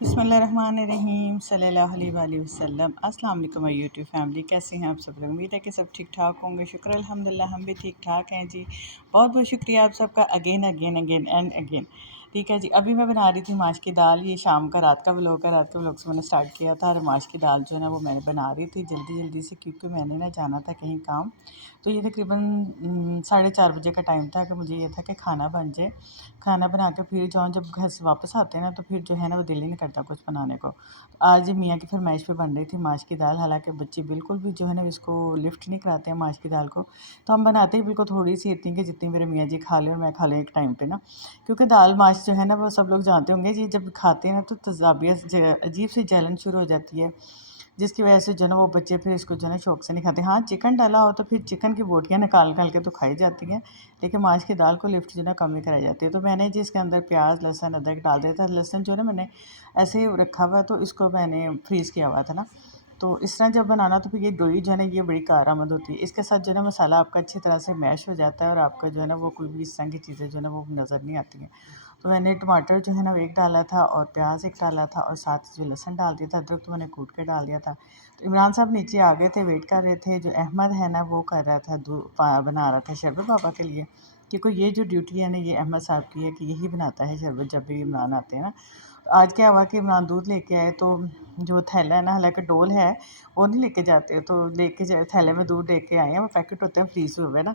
बिस्मिल्लाहिर्रहमानिर्रहीम सल्लल्लाहु अलैहि वसल्लम। अस्सलाम वालेकुम माय यूट्यूब फैमिली, कैसे हैं आप सब लोग। उम्मीद है कि सब ठीक ठाक होंगे। शुक्र अल्हम्दुलिल्लाह हम भी ठीक ठाक हैं जी। बहुत बहुत शुक्रिया आप सबका again again again and again. ठीक है जी, अभी मैं बना रही थी माश की दाल। ये शाम का रात का व्लॉग है। रात के व्लॉग से मैंने स्टार्ट किया था और माश की दाल जो है ना वो मैं बना रही थी जल्दी जल्दी से, क्योंकि मैंने ना जाना था कहीं काम। तो ये तकरीबन 4:30 बजे का टाइम था कि मुझे ये था कि खाना बन जाए। खाना बना के फिर जाऊँ, जब घर से वापस आते हैं ना तो फिर जो है ना वो दिल ही नहीं करता कुछ बनाने को। आज मियाँ की फरमाइश पे बन रही थी माश की दाल। हालांकि बच्चे बिल्कुल भी जो है ना इसको लिफ्ट नहीं कराते हैं माश की दाल को। तो हम बनाते ही बिल्कुल थोड़ी सी इतनी कि जितनी मेरे मियाँ जी खा लें और मैं खा लें एक टाइम पे ना। क्योंकि दाल माश जो है ना वो सब लोग जानते होंगे जी, जब खाते हैं ना तो तजाबियत अजीब सी जलन शुरू हो जाती है, जिसकी वजह से जो है ना वो बच्चे फिर इसको जो है ना शौक से नहीं खाते। हाँ, चिकन डाला हो तो फिर चिकन की बोटियाँ निकाल निकाल के तो खाई जाती हैं, लेकिन माश की दाल को लिफ्ट जो है ना कम ही कराई जाती है। तो मैंने जी इसके अंदर प्याज लहसुन अदरक डाल दिया था। लहसुन जो है ना मैंने ऐसे ही रखा हुआ, तो इसको मैंने फ्रीज़ किया हुआ था ना। तो इस तरह जब बनाना तो फिर ये डोई जो है ना ये बड़ी कारआमद होती है। इसके साथ जो है ना मसाला आपका अच्छी तरह से मैश हो जाता है और आपका जो है ना वो कोई भी इस तरह की चीज़ें जो है ना वो नज़र नहीं आती हैं। तो मैंने टमाटर जो है ना वो एक डाला था और प्याज एक डाला था और साथ जो लहसुन डाल दिया था। अदरक तो मैंने कूट के डाल दिया था। तो इमरान साहब नीचे आ गए थे, वेट कर रहे थे। जो अहमद है ना वो कर रहा था बना रहा था शरबत पापा के लिए, क्योंकि ये जो ड्यूटी है ना ये अहमद साहब की है कि यही बनाता है शरबत जब भी इमरान आते हैं ना। तो आज क्या हुआ कि इमरान दूध लेके आए, तो जो थैला है ना, हालांकि डोल है वो नहीं लेके जाते, तो लेके जाए थैले में दूध लेके आए हैं। वो पैकेट होते हैं फ्रीज हुए ना,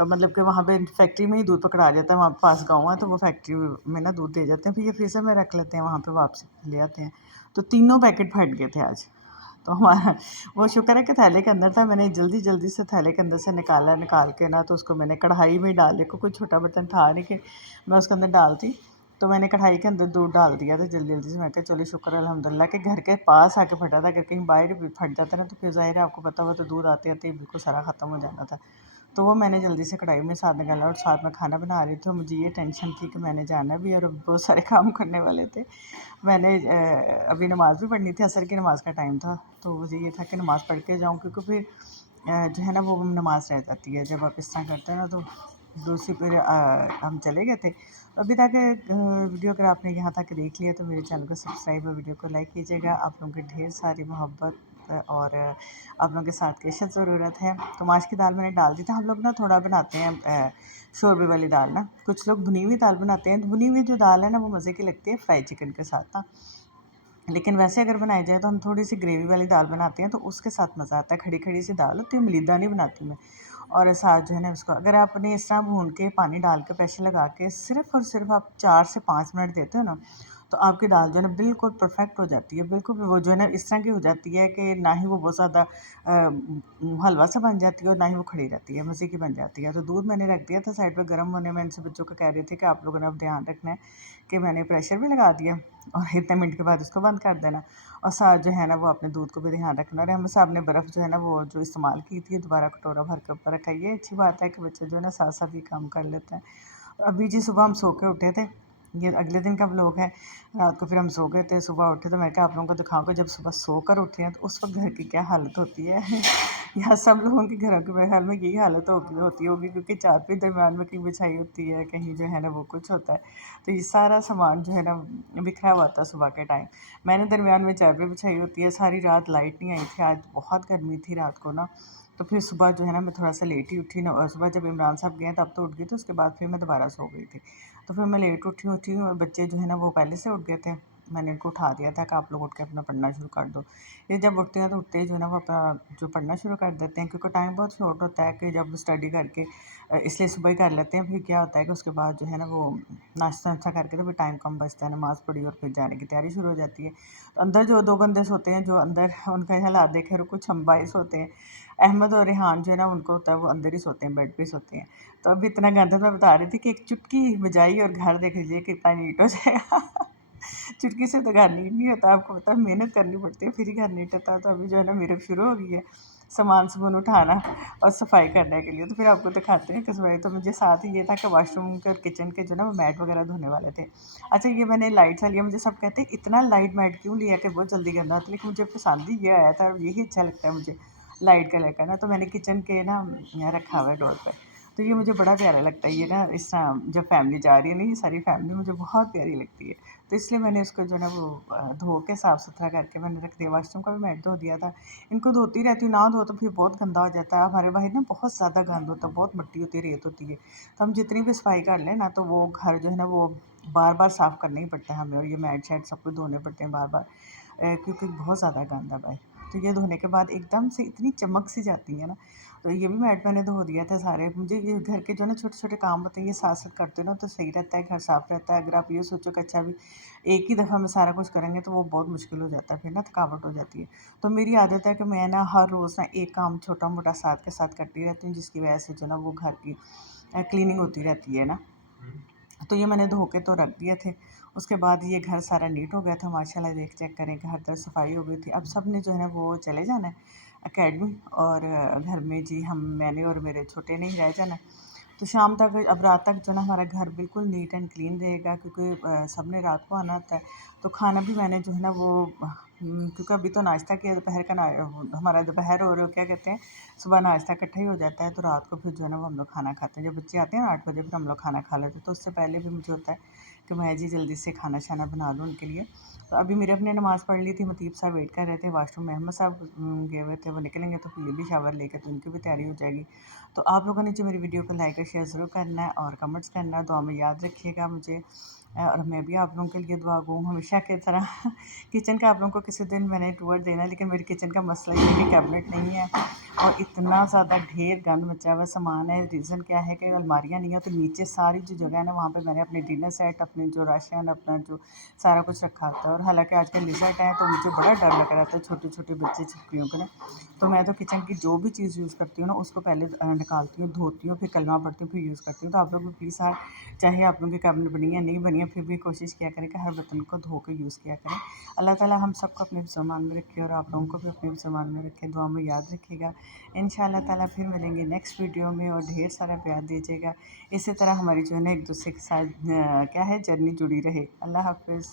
मतलब कि वहाँ पे फैक्ट्री में ही दूध पकड़ा जाता है। वहाँ पास गाँव है तो वो फैक्ट्री में ना दूध दे जाते हैं, फिर ये फ्रीज़र में रख लेते हैं, वहाँ पे वापस ले आते हैं। तो तीनों पैकेट फट गए थे आज। तो हमारा वो शुक्र है कि थैले के अंदर था। मैंने जल्दी जल्दी से थैले के अंदर से निकाल के ना तो उसको मैंने कढ़ाई में डाल को कोई छोटा बर्तन था नहीं कि मैं उसके अंदर डालती। तो मैंने कढ़ाई के अंदर दूध डाल दिया था जल्दी जल्दी से। मैं कहा चलिए शुक्र अल्हम्दुलिल्लाह कि घर के पास आके फटा था। अगर कहीं बाहर भी फट जाता ना तो फिर ज़ाहिर है आपको पता हुआ तो दूध आते आते ही बिल्कुल सारा ख़त्म हो जाना था। तो वो मैंने जल्दी से कढ़ाई में साथ निकाला और साथ में खाना बना रही थी। मुझे ये टेंशन थी कि मैंने जाना भी और बहुत सारे काम करने वाले थे। मैंने अभी नमाज़ भी पढ़नी थी, असर की नमाज़ का टाइम था। तो मुझे ये था कि नमाज़ पढ़ के जाऊँ, क्योंकि फिर जो है ना वो नमाज़ रह जाती है जब आप इस तरह करते हैं ना। तो दूसरी फिर हम चले गए थे। अभी तक वीडियो अगर आपने यहाँ तक देख लिया तो मेरे चैनल को सब्सक्राइब और वीडियो को लाइक कीजिएगा। आप लोगों की ढेर सारी मोहब्बत और आप लोगों के साथ की इज़्ज़त ज़रूरत है। तो माश की दाल मैंने डाल दी था। हम लोग ना थोड़ा बनाते हैं शोरबे वाली दाल ना, कुछ लोग भुनी हुई दाल बनाते हैं। भुनी हुई जो दाल है ना वो मज़े की लगती है फ्राई चिकन के साथ ना, लेकिन वैसे अगर बनाई जाए तो हम थोड़ी सी ग्रेवी वाली दाल बनाते हैं तो उसके साथ मज़ा आता है। खड़ी खड़ी सी दाल होती है, मलीदा नहीं बनाती मैं। और साथ जो है ना उसको अगर आपने इस तरह भून के पानी डाल के प्रेशर लगा के सिर्फ़ और सिर्फ आप 4 से 5 मिनट देते हो ना, तो आपकी दाल जो है ना बिल्कुल परफेक्ट हो जाती है। बिल्कुल भी वो जो है ना इस तरह की हो जाती है कि ना ही वो बहुत ज़्यादा हलवा सा बन जाती है और ना ही वो खड़ी रहती है, मज़े की बन जाती है। तो दूध मैंने रख दिया था साइड पे गर्म होने में। इनसे बच्चों को कह रही थी कि आप लोगों ने अब ध्यान रखना है कि मैंने प्रेशर भी लगा दिया और इतने मिनट के बाद उसको बंद कर देना। और साथ जो है ना वो अपने दूध को भी ध्यान रखना। और हम साहब ने बर्फ़ जो है ना वो जो इस्तेमाल की थी दोबारा कटोरा भर के ऊपर रखा। ये अच्छी बात है कि बच्चे जो है ना साथ साथ ही काम कर लेते हैं। अभी जी सुबह हम सो के उठे थे, ये अगले दिन का व्लॉग है। रात को फिर हम सो गए थे, सुबह उठे तो मैं कहा आप लोगों को दिखाऊंगा जब सुबह सोकर उठे हैं तो उस वक्त घर की क्या हालत होती है। या सब लोगों के घरों के मेरे ख्याल में यही हालत होती होगी, क्योंकि चारपाई दरम्यान में कहीं बिछाई होती है, कहीं जो है ना वो कुछ होता है। तो ये सारा सामान जो है ना बिखरा हुआ था सुबह के टाइम। मैंने दरम्यान में चारपाई बिछाई होती है। सारी रात लाइट नहीं आई थी, आज बहुत गर्मी थी रात को ना। तो फिर सुबह जो है ना मैं थोड़ा सा लेट ही उठी ना, और सुबह जब इमरान साहब गए तब तो उठ गई थी, उसके बाद फिर मैं दोबारा सो गई थी। तो फिर मैं लेट उठी हूँ और बच्चे जो है ना वो पहले से उठ गए थे। मैंने इनको उठा दिया था कि आप लोग उठ के अपना पढ़ना शुरू कर दो। ये जब उठते हैं तो उठते ही जो है ना वो अपना जो पढ़ना शुरू कर देते हैं, क्योंकि टाइम बहुत शॉर्ट होता है कि जब स्टडी करके इसलिए सुबह ही कर लेते हैं। फिर क्या होता है कि उसके बाद जो है ना वो नाश्ता वाश्ता करके तो फिर टाइम कम बचता है, नमाज़ पढ़ी और फिर जाने की तैयारी शुरू हो जाती है। तो अंदर जो 2 बंदे सोते हैं, जो अंदर उनका हालात देखे और कुछ हम बाई सोते हैं। अहमद और रेहान जो है ना उनको होता है वो अंदर ही सोते हैं, बेड पे ही सोते हैं। तो अभी इतना गंदा मैं बता रही थी कि एक चुटकी बजाई और घर देख लीजिए कितना नीट हो जाएगा। चुटकी से तो घर नीट नहीं होता, आपको पता है, मेहनत करनी पड़ती है फिर ही घर नीट होता है। तो अभी जो है ना मेरे शुरू हो गई है सामान सुमन उठाना और सफाई करने के लिए। तो फिर आपको दिखाते हैं कि सफाई। तो मुझे साथ ही ये था कि वाशरूम के और किचन के जो ना वो मैट वगैरह धोने वाले थे। अच्छा, ये मैंने लाइट सा लिया। मुझे सब कहते हैं इतना लाइट मैट क्यों लिया कि बहुत जल्दी गंदा आता है, लेकिन मुझे पसंद ही ये आया था और यही अच्छा लगता है मुझे लाइट कलर का ना। तो मैंने किचन के ना रखा हुआ है डोर पर। तो ये मुझे बड़ा प्यारा लगता है। ये ना इस जब फैमिली जा रही है ना, ये सारी फैमिली मुझे बहुत प्यारी लगती है। तो इसलिए मैंने उसको जो है ना वो धो के साफ़ सुथरा करके मैंने रख दिया। वॉशरूम का भी मैट धो दिया था। इनको धोती रहती हूँ, ना धो तो फिर बहुत गंदा हो जाता है। हमारे बाहर ना बहुत ज़्यादा गंद होता है, बहुत मिट्टी होती है, रेत होती है। तो हम जितनी भी सफाई कर लें ना, तो वो घर जो है ना वो बार बार साफ़ करना ही पड़ता है हमें, और ये मैट शैट सब कुछ धोने पड़ते हैं बार बार, क्योंकि बहुत ज़्यादा गंद है भाई। तो ये धोने के बाद एकदम से इतनी चमक सी जाती है ना। तो ये भी मैट मैंने धो दिया था सारे। मुझे ये घर के जो ना छोटे छोटे काम होते हैं, ये साथ साथ करते हो ना तो सही रहता है, घर साफ़ रहता है। अगर आप ये सोचो कि अच्छा भी एक ही दफ़ा में सारा कुछ करेंगे तो वो बहुत मुश्किल हो जाता है, फिर ना थकावट हो जाती है। तो मेरी आदत है कि मैं ना हर रोज़ ना एक काम छोटा मोटा साथ के साथ करती रहती हूँ, जिसकी वजह से जो ना वो घर की क्लीनिंग होती रहती है ना। तो ये मैंने धो के तो रख दिए थे। उसके बाद ये घर सारा नीट हो गया था माशाल्लाह, देख चेक करें कि हर तरफ सफाई हो गई थी। अब सब ने जो है ना वो चले जाना है अकेडमी, और घर में जी मैंने और मेरे छोटे ने ही रह जाना है। तो शाम तक, अब रात तक जो ना हमारा घर बिल्कुल नीट एंड क्लीन रहेगा, क्योंकि सब ने रात को आना होता है। तो खाना भी मैंने जो है ना वो क्योंकि अभी तो नाश्ता किया, दोपहर का हमारा दोपहर और क्या कहते हैं, सुबह नाश्ता इकट्ठा ही हो जाता है। तो रात को फिर जो है ना वो हम लोग खाना खाते हैं। जब बच्चे आते हैं ना 8 बजे, फिर हम लोग खाना खा लेते हैं। तो उससे पहले भी मुझे होता है कि मैं जी जल्दी से खाना शाना बना लूँ उनके लिए। तो अभी मेरे अपने नमाज़ पढ़ ली थी, मतीब साहब वेट कर रहे थे वाशरूम में, अहमद साहब गए हुए थे, वो निकलेंगे तो फिर ये भी शावर लेके तो उनकी भी तैयारी हो जाएगी। तो आप लोगों ने जो मेरी वीडियो को लाइक और शेयर ज़रूर करना है, और कमेंट्स करना है, दुआ में याद रखिएगा मुझे। और मैं भी आप लोगों के लिए दुआ गो हमेशा की तरह। किचन का आप लोगों को किसी दिन मैंने टूर देना है, लेकिन मेरे किचन का मसला ये भी कैबिनेट नहीं है, और इतना ज़्यादा ढेर गंद मचा हुआ सामान है। रीज़न क्या है कि अलमारियाँ नहीं है, तो नीचे सारी जो जगह है ना, वहाँ पे मैंने अपने डिनर सेट, अपने जो राशन, अपना जो सारा कुछ रखा होता है। और हालांकि आजकल लिजर्ट है, तो मुझे बड़ा डर लग रहा था छोटे छोटे बच्चे छिपकलियों को ना। तो मैं तो किचन की जो भी चीज़ यूज़ करती हूँ ना, उसको पहले निकालती हूँ, धोती हूँ, फिर कलमा पढ़ती हूँ, फिर यूज़ करती हूँ। तो आप लोग भी प्लीज़ चाहे आप लोगों की कैबिनेट बनी है नहीं बनी है, फिर भी कोशिश किया करें कि हर बर्तन को धो के यूज़ किया करें। अल्लाह ताला हम सबको अपने फ़रमान में रखे, और आप लोगों को भी अपने फ़रमान में रखे, दुआ में याद रखिएगा। इंशाअल्लाह ताला फिर मिलेंगे नेक्स्ट वीडियो में, और ढेर सारा प्यार दीजिएगा। इसी तरह हमारी जो है ना एक दूसरे के साथ क्या है जर्नी जुड़ी रहे। अल्लाह हाफ़िज़।